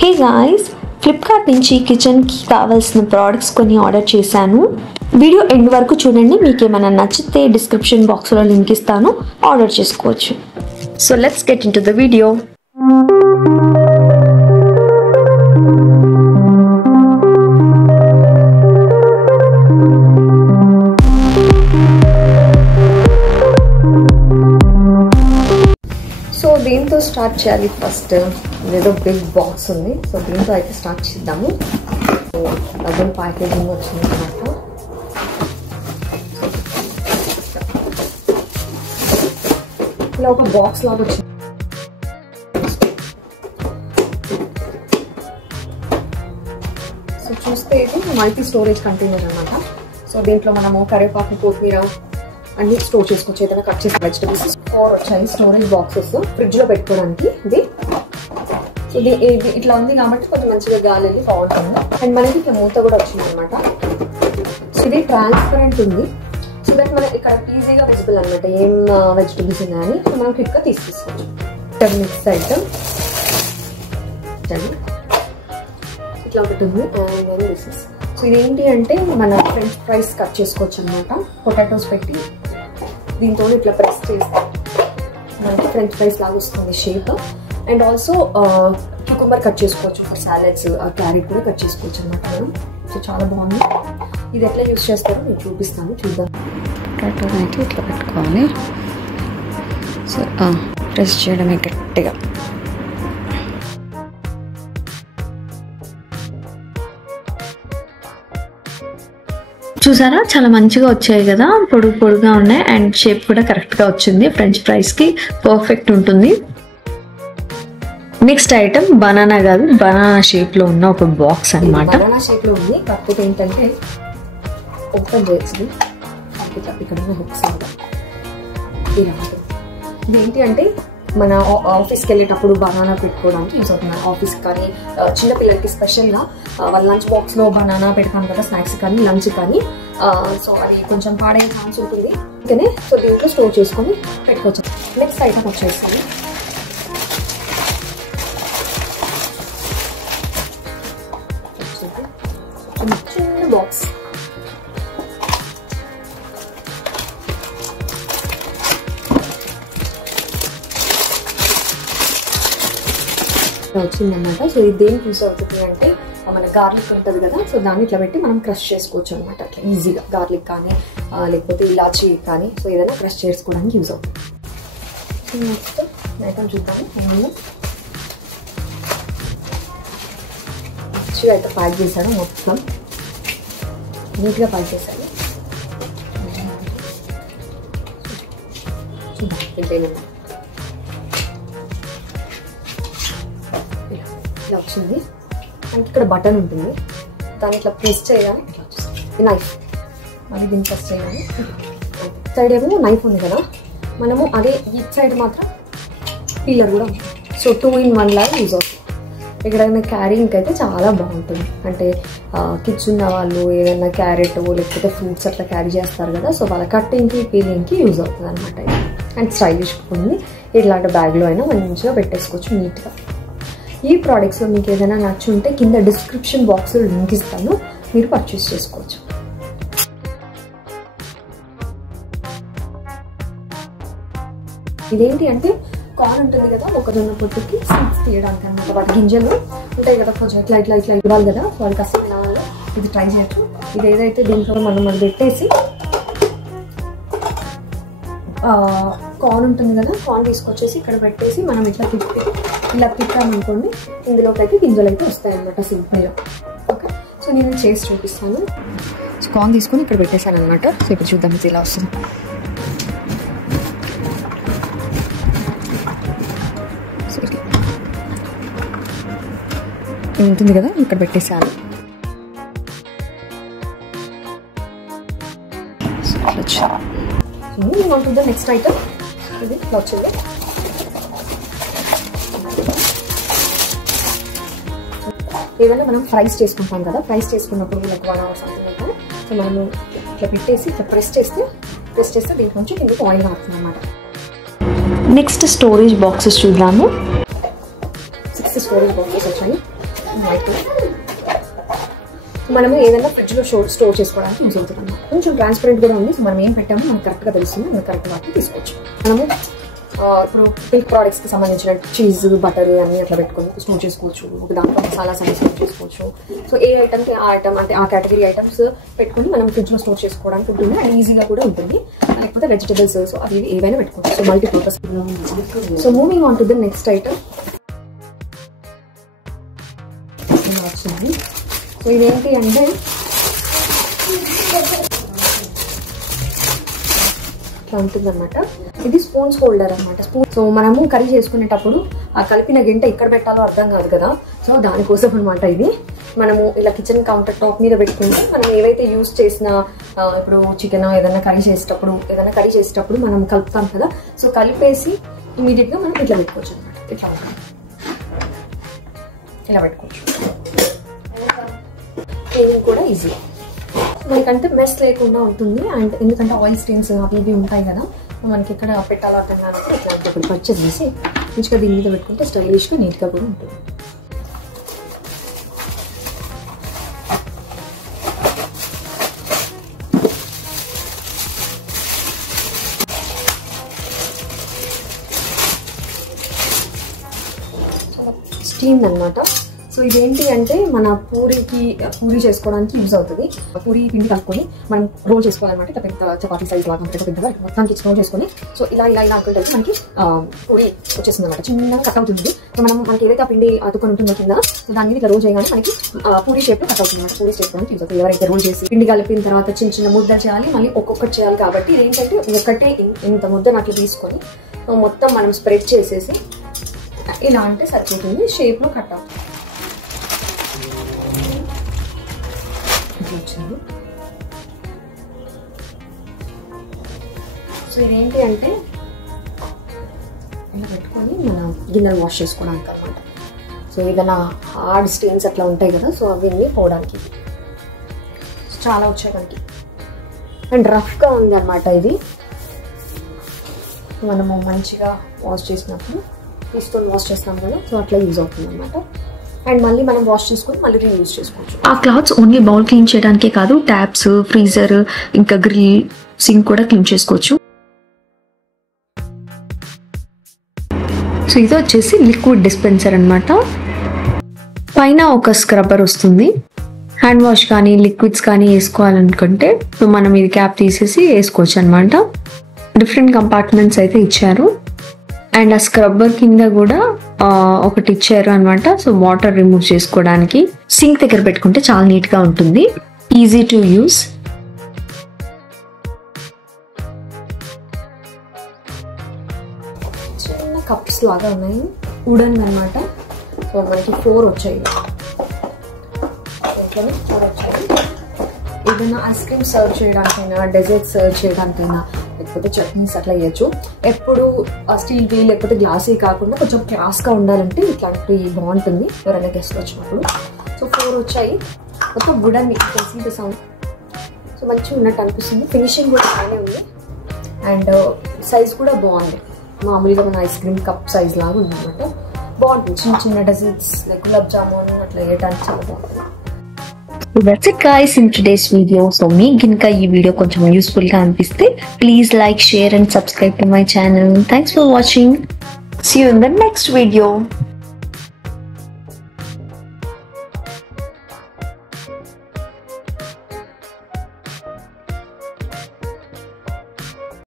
Hey guys, Flipkart నుంచి కిచెన్కి కావాల్సిన ప్రోడక్ట్స్ కొన్ని ఆర్డర్ చేశాను. వీడియో ఎండ్ వరకు చూడండి. మీకు ఏమైనా నచ్చితే డిస్క్రిప్షన్ బాక్స్లో లింక్ ఇస్తాను, ఆర్డర్ చేసుకోవచ్చు. So let's get in to the video. So దీంతో స్టార్ట్ చేయాలి. ఫస్ట్ ఏదో బిగ్ బాక్స్ ఉంది, సో దీంతో అయితే స్టార్ట్ చేద్దాము. సో డబుల్ ప్యాకేజింగ్ వచ్చింది అనమాట. ఇలా ఒక బాక్స్ లాగా వచ్చింది. సో చూస్తే ఇది మల్టీ స్టోరేజ్ కంటైనర్ అనమాట. సో దీంట్లో మనము కరివేపాకు, కొత్తిమీర అన్ని స్టోర్ చేసుకోవచ్చు. ఏదైనా కట్ చేసిన వెజిటబుల్స్ 4 వచ్చాయి స్టోరేజ్ బాక్సెస్ ఫ్రిడ్జ్ లో పెట్టుకోవడానికి. ఇది సో ఇది ఇట్లా ఉంది కాబట్టి కొంచెం మంచిగా గాలి వెళ్ళి బాగుంటుంది. అండ్ మనకి ఇట్లా మూత కూడా వచ్చింది అనమాట. సో ఇది ట్రాన్స్పరెంట్ ఉంది, సో దట్ మనం ఇక్కడ ఈజీగా విజిబుల్ అనమాట ఏం వెజిటబుల్స్ ఉన్నాయని మనం క్విక్ గా తీసుకోవచ్చు. మిక్స్ ఐటమ్ ఇట్లా ఒకటి ఉంది. And this. సో ఇదేంటి అంటే మన ఫ్రెంచ్ ఫ్రైస్ కట్ చేసుకోవచ్చు అనమాట. పొటాటోస్ పెట్టి దీంతో ఇట్లా ప్రెస్ చేస్తే మనకి ఫ్రెంచ్ ఫ్రైస్ లాగా వస్తుంది shape. And also cucumber cut చేసుకోవచ్చు ఫర్ సాలెడ్స్, క్యారెట్ కూడా కట్ చేసుకోవచ్చు అనమాట మనం. సో చాలా బాగుంది. ఇది ఎట్లా యూస్ చేస్తారో నేను చూపిస్తాను, చూద్దాం. పొటాటోస్ అయితే ఇట్లా పెట్టుకోవాలి. సో ప్రెస్ చేయడమే గట్టిగా. చూసారా, చాలా మంచిగా వచ్చాయి కదా, పొడుగుగా ఉన్నాయి. అండ్ షేప్ కూడా కరెక్ట్ గా వచ్చింది. ఫ్రెంచ్ ఫ్రైస్ కి పర్ఫెక్ట్ ఉంటుంది. నెక్స్ట్ ఐటమ్ బనానా కాదు, బనానా షేప్ లో ఉన్న ఒక బాక్స్ అన్నమాట. బనానా షేప్ లో ఉంది, కాకపోతే ఏంటంటే ఓపెన్ చేయొచ్చు. ఇక్కడ హుక్స్ ఇదేంటి అంటే మన ఆఫీస్కి వెళ్ళేటప్పుడు బనానా పెట్టుకోవడానికి యూస్ అవుతుంది. ఆఫీస్కి కానీ చిన్నపిల్లలకి స్పెషల్గా వాళ్ళ లంచ్ బాక్స్లో బనానా పెడతాం కదా, స్నాక్స్ కానీ లంచ్ కానీ. సో అది కొంచెం పాడయ్యే ఛాన్స్ ఉంటుంది. అందుకనే సో దీంట్లో స్టోర్ చేసుకొని పెట్టుకోవచ్చు. నెక్స్ట్ ఐటమ్ వచ్చేసి చిన్న బాక్స్. వచ్చిందన్నమాట. సో ఇది దేనికి యూస్ అవుతుంది అంటే మన గార్లిక్ ఉంటుంది కదా, సో దాన్ని ఇట్లా పెట్టి మనం క్రష్ చేసుకోవచ్చు అనమాట. అట్లా ఈజీగా గార్లిక్ కానీ లేకపోతే ఇలాచీ కానీ, సో ఏదైనా క్రష్ చేసుకోవడానికి యూజ్ అవుతుంది. నెక్స్ట్ ఐటమ్ చూద్దాము. ఏమన్నా మంచిగా అయితే ప్యాక్ చేశాడు, మొత్తం నీట్గా ప్యాక్ చేశాడు. చూద్దాం ఏంటేమన్నా. ఇలా వచ్చింది. మనకి ఇక్కడ బటన్ ఉంటుంది, దాన్ని ఇట్లా ప్రెస్ చేయగానే ఇట్లా వచ్చేస్తుంది. ఈ నైఫ్ మళ్ళీ దీన్ని ప్రెస్ చేయగానే సైడ్ ఏమో నైఫ్ ఉంది కదా, మనము అదే ఈ సైడ్ మాత్రం పీలర్ కూడా ఉంది. సో 2 in 1 లాగా యూజ్ అవుతుంది. ఎక్కడైనా క్యారింగ్కి అయితే చాలా బాగుంటుంది. అంటే కిడ్స్ ఉన్న వాళ్ళు ఏదైనా క్యారెట్ లేకపోతే ఫ్రూట్స్ అట్లా క్యారీ చేస్తారు కదా, సో వాళ్ళ కట్టింగ్కి పీలింగ్కి యూజ్ అవుతుంది అనమాట. అండ్ స్టైలిష్ ఉంది. ఇట్లాంటి బ్యాగ్లో అయినా మంచిగా పెట్టేసుకోవచ్చు నీట్గా. ఈ ప్రోడక్ట్స్లో మీకు ఏదైనా నచ్చుంటే కింద డిస్క్రిప్షన్ బాక్స్లో లింక్ ఇస్తాను, మీరు పర్చేస్ చేసుకోవచ్చు. ఇదేంటి అంటే కార్న్ ఉంటుంది కదా, మొక్కజొన్న పొట్టుకి సీడ్స్ తీయడానికి అనమాట. వాటి గింజలు ఉంటాయి కదా, కొంచెం ఇట్లా ఇట్లా ఇట్లా ఇవ్వాలి కదా, సో వాళ్ళకి అసలు వినాలి. ఇది ట్రై చేయొచ్చు. ఇది ఏదైతే దీంట్లో మనం అది పెట్టేసి కార్న్ ఉంటుంది కదా, కార్న్ తీసుకొచ్చేసి ఇక్కడ పెట్టేసి మనం ఇట్లా ఇలా తిప్పామనుకోండి, ఇందులోకి అయితే గింజలు అయితే వస్తాయన్నమాట సింపుల్గా. ఓకే, సో నేను చేసి చూపిస్తాను. సో కార్న్ తీసుకొని ఇక్కడ పెట్టేశాను అనమాట. సో ఇప్పుడు చూద్దాం ఇది ఇలా వస్తుంది. సో ఉంటుంది కదా, ఇక్కడ పెట్టేశాను. సో నెక్స్ట్ ఐటమ్ ఇది ఇట్లా వచ్చింది. ఏదైనా మనం ఫ్రైస్ చేసుకుంటాం కదా, ఫ్రైస్ చేసుకున్నప్పుడు లైక్ 1 hour సంథింగ్ అయితే సో మనము ఇట్లా పెట్టేసి ఇట్లా ప్రెస్ చేస్తే దీంట్లో నుంచి కిందకి ఆయిల్ మారుతుంది అనమాట. నెక్స్ట్ స్టోరేజ్ బాక్సెస్ చూద్దాము. 6 స్టోరేజ్ బాక్సెస్ వచ్చాయి. వైట్. మనము ఏదైనా ఫ్రిడ్జ్లో స్టోర్ చేసుకోవడానికి యూజ్ అవుతుంది అన్నమాట. కొంచెం ట్రాన్స్పరెంట్ కూడా ఉంది. సో మనం ఏం పెట్టామో మనకు కరెక్ట్గా తెలుస్తుంది. మనం కరెక్ట్ వాటిని తీసుకోవచ్చు. మనము ఇప్పుడు మిల్క్ ప్రోడక్ట్స్కి సంబంధించిన చీజ్, బటర్ అన్నీ అట్లా పెట్టుకొని స్టోర్ చేసుకోవచ్చు. ఒక దాంట్లో మసాలాస్ అన్ని స్టోర్ చేసుకోవచ్చు. సో ఏ ఐటమ్కి ఆ ఐటమ్ అంటే ఆ కేటగిరీ ఐటమ్స్ పెట్టుకొని మనం ఫ్రిడ్జ్లో స్టోర్ చేసుకోవడానికి ఉంటుంది. అండ్ ఈజీగా కూడా ఉంటుంది. లేకపోతే వెజిటబుల్స్, సో అవి ఏవైనా పెట్టుకోవచ్చు. So multipurpose. So moving on to the next item వచ్చింది. సో ఇదేంటి అంటే ఇట్లా ఉంటుంది అనమాట. ఇది స్పూన్స్ హోల్డర్ అనమాట. సో మనము కర్రీ చేసుకునేటప్పుడు ఆ కలిపిన గంట ఎక్కడ పెట్టాలో అర్థం కాదు కదా. సో దానికోసం అనమాట ఇది. మనము ఇలా కిచెన్ కౌంటర్ టాప్ మీద పెట్టుకుంటే మనం ఏవైతే యూస్ చేసిన ఇప్పుడు చికెన్ ఏదైనా కర్రీ చేసేటప్పుడు మనం కలుపుతాం కదా. సో కలిపేసి ఇమీడియట్గా మనం ఇట్లా పెట్టుకోవచ్చు అనమాట. ఇట్లా ఉంటుంది, ఇలా పెట్టుకోవచ్చు. క్లీనింగ్ కూడా ఈజీ, మనకంటే మెస్ లేకుండా ఉంటుంది. అండ్ ఎందుకంటే ఆయిల్ స్టెయిన్స్ అవి ఇవి ఉంటాయి కదా, మనకి ఎక్కడ పెట్టాలో అర్థం కానప్పుడు ఇట్లాంటి ఒకటి పర్చేస్ చేసి మంచిగా దీని మీద పెట్టుకుంటే స్టైలిష్గా నీట్గా కూడా ఉంటుంది. స్టీమ్ అనమాట. సో ఇదేంటి అంటే మన పూరి చేసుకోవడానికి యూజ్ అవుతుంది. పూరి పిండి కలుపుకొని మనం రోల్ చేసుకోవాలన్నమాట. ఇట్లా పెద్ద చపాతీ సైజ్ లాగా పెద్దగా మొత్తానికి స్టోర్ చేసుకొని సో ఇలా అనుకుంటే మనకి పూరి వచ్చేస్తుంది అనమాట. చిన్నగా కట్ అవుతుంది. సో మనకి ఏదైతే ఆ పిండి అతుకొని ఉంటుందో కింద, సో దాని మీద ఇట్లా రోల్ చేయగానే మనకి పూరి షేప్ లో కట్ అవుతుంది అనమాట. పూరి చేసుకోవడానికి యూజ్ అవుతుంది. ఎవరైతే రోల్ చేసి పిండి కలిపిన తర్వాత చిన్న చిన్న ముద్దలు చేయాలి, మళ్ళీ ఒక్కొక్కటి చేయాలి. కాబట్టి ఇదేంటంటే ఒకటే ఇంత ముద్ద అట్లా తీసుకొని మొత్తం మనం స్ప్రెడ్ చేసేసి ఇలా అంటే సరిపోతుంది. షేప్ లో కట్ అవుతుంది. వచ్చింది. సో ఇదేంటి అంటే ఇలా పెట్టుకొని మన గిన్నెలు వాష్ చేసుకోవడానికి అనమాట. సో ఏదైనా హార్డ్ స్టెయిన్స్ అట్లా ఉంటాయి కదా, సో అవన్నీ పోవడానికి చాలా వచ్చాయి మనకి. అండ్ రఫ్గా ఉంది అనమాట ఇది. మనము మంచిగా వాష్ చేసినప్పుడు తీసుకొని వాష్ చేస్తాం కదా, సో అట్లా యూజ్ అవుతుంది అనమాట. అండ్ మళ్ళీ మనం వాష్ చేసుకొని మళ్ళీ రీయూజ్ చేసుకోవచ్చు. ఆ క్లాత్స్ ఓన్లీ బౌల్ క్లీన్ చేయడానికే కాదు, ట్యాప్స్, ఫ్రీజర్, ఇంకా గ్రిల్, సింక్ కూడా క్లీన్ చేసుకోవచ్చు. సో ఇది వచ్చేసి లిక్విడ్ డిస్పెన్సర్ అనమాట. పైన ఒక స్క్రబ్బర్ వస్తుంది. హ్యాండ్ వాష్ కానీ లిక్విడ్స్ కానీ వేసుకోవాలనుకుంటే మనం ఇది క్యాప్ తీసేసి వేసుకోవచ్చు అనమాట. డిఫరెంట్ కంపార్ట్మెంట్స్ అయితే ఇచ్చారు. అండ్ ఆ స్క్రబ్బర్ కింద కూడా ఒకటి ఇచ్చారు అనమాట. సో వాటర్ రిమూవ్ చేసుకోవడానికి సింక్ దగ్గర పెట్టుకుంటే చాలా నీట్ గా ఉంటుంది. Easy to use. చిన్న కప్స్ లాగా ఉన్నాయి, వుడెన్ అనమాట. సో మనకి 4 వచ్చాయి. ఏదైనా ఐస్ క్రీమ్ సర్వ్ చేయడానికైనా, డెజర్ట్ సర్వ్ చేయడానికైనా, లేకపోతే చట్నీస్ అట్లా వేయచ్చు. ఎప్పుడు స్టీల్ వీ లేకపోతే గ్లాసీ కాకుండా కొంచెం క్లాస్గా ఉండాలంటే ఇట్లాంటి బాగుంటుంది ఎవరైనా గెస్ట్లు వచ్చినప్పుడు. సో 4 వచ్చాయి. మొత్తం వుడెన్ సీ సౌండ్. సో మంచిగా ఉన్నట్టు అనిపిస్తుంది. ఫినిషింగ్ కూడా బాగానే ఉంది. అండ్ సైజ్ కూడా బాగుంది. మామూలుగా మన ఐస్ క్రీమ్ కప్ సైజ్ లాగా ఉందన్నమాట. బాగుంటుంది. చిన్న చిన్న డెజర్ట్స్ లైక్ గులాబ్ జామున్ అట్లా వేయడానికి చాలా బాగుంటుంది. That's it guys in today's video. So మీకు గినక ఈ వీడియో కొంచెం యూస్ఫుల్ గా అనిపిస్తే please like, share and subscribe to my channel. Thanks for watching. See you in the next video.